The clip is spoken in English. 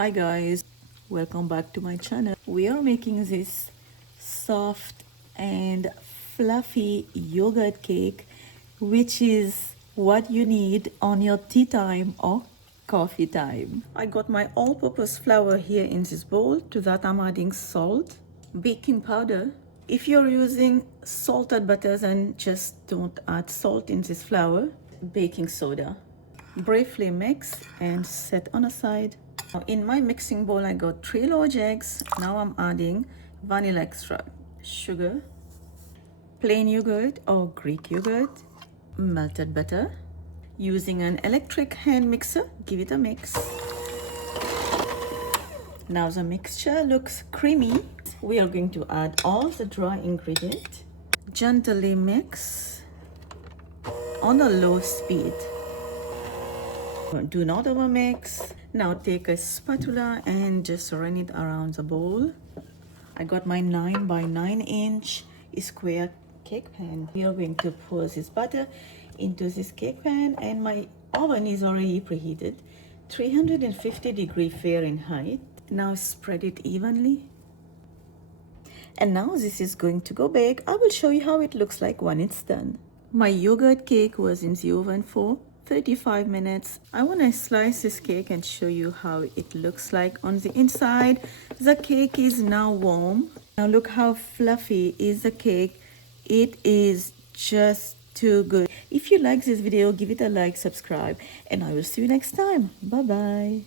Hi guys, welcome back to my channel. We are making this soft and fluffy yogurt cake, which is what you need on your tea time or coffee time. I got my all-purpose flour here in this bowl. To that I'm adding salt, baking powder. If you're using salted butter, then just don't add salt in this flour. Baking soda. Briefly mix and set on a side. Now in my mixing bowl I got 3 large eggs. Now I'm adding vanilla extract, sugar, plain yogurt or Greek yogurt, melted butter. Using an electric hand mixer, give it a mix. Now the mixture looks creamy. We are going to add all the dry ingredients. Gently mix on a low speed. Do not overmix. Now take a spatula and just run it around the bowl. I got my 9 by 9 inch square cake pan. We are going to pour this butter into this cake pan, and my oven is already preheated, 350 Fahrenheit. Now spread it evenly. And now this is going to go bake. I will show you how it looks like when it's done. My yogurt cake was in the oven for 35 minutes. I want to slice this cake and show you how it looks like on the inside. The cake is now warm. Now look how fluffy is the cake. It is just too good. If you like this video, give it a like, subscribe, and I will see you next time. Bye bye.